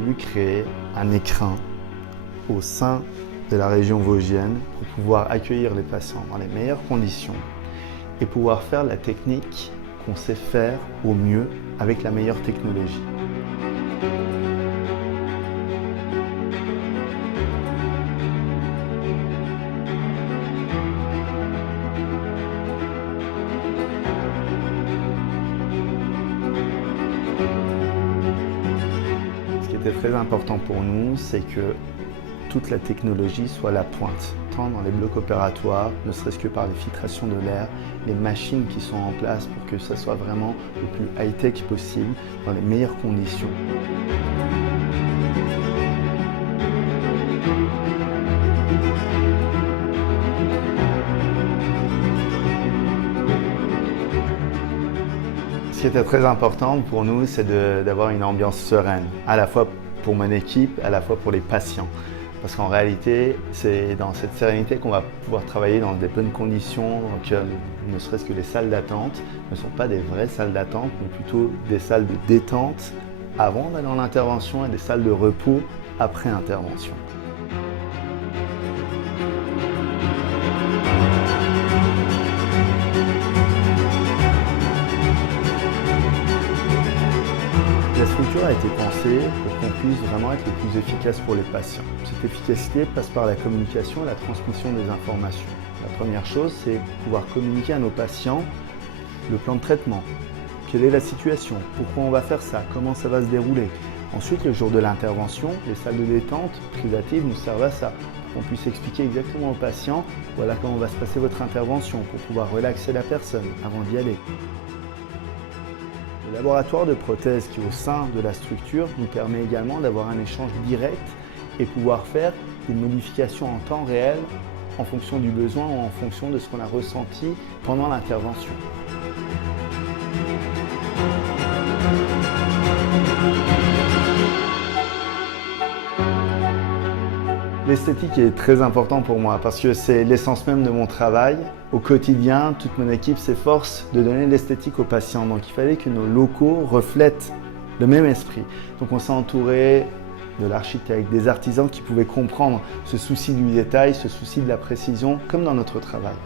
voulu créer un écrin au sein de la région vosgienne pour pouvoir accueillir les patients dans les meilleures conditions et pouvoir faire la technique qu'on sait faire au mieux avec la meilleure technologie. Ce qui était très important pour nous, c'est que toute la technologie soit à la pointe, tant dans les blocs opératoires, ne serait-ce que par les filtrations de l'air, les machines qui sont en place pour que ça soit vraiment le plus high-tech possible, dans les meilleures conditions. Ce qui était très important pour nous, c'est d'avoir une ambiance sereine, à la fois pour mon équipe, à la fois pour les patients. Parce qu'en réalité, c'est dans cette sérénité qu'on va pouvoir travailler dans des bonnes conditions, que ne serait-ce que les salles d'attente ne sont pas des vraies salles d'attente, mais plutôt des salles de détente avant d'aller en intervention et des salles de repos après intervention. La structure a été pensée pour qu'on puisse vraiment être le plus efficace pour les patients. Cette efficacité passe par la communication et la transmission des informations. La première chose, c'est pouvoir communiquer à nos patients le plan de traitement. Quelle est la situation? Pourquoi on va faire ça? Comment ça va se dérouler? Ensuite, le jour de l'intervention, les salles de détente privatives nous servent à ça. Pour qu'on puisse expliquer exactement aux patients, voilà comment va se passer votre intervention, pour pouvoir relaxer la personne avant d'y aller. Le laboratoire de prothèses qui est au sein de la structure nous permet également d'avoir un échange direct et pouvoir faire des modifications en temps réel en fonction du besoin ou en fonction de ce qu'on a ressenti pendant l'intervention. L'esthétique est très important pour moi parce que c'est l'essence même de mon travail. Au quotidien, toute mon équipe s'efforce de donner l'esthétique aux patients. Donc il fallait que nos locaux reflètent le même esprit. Donc on s'est entouré de l'architecte, des artisans qui pouvaient comprendre ce souci du détail, ce souci de la précision, comme dans notre travail.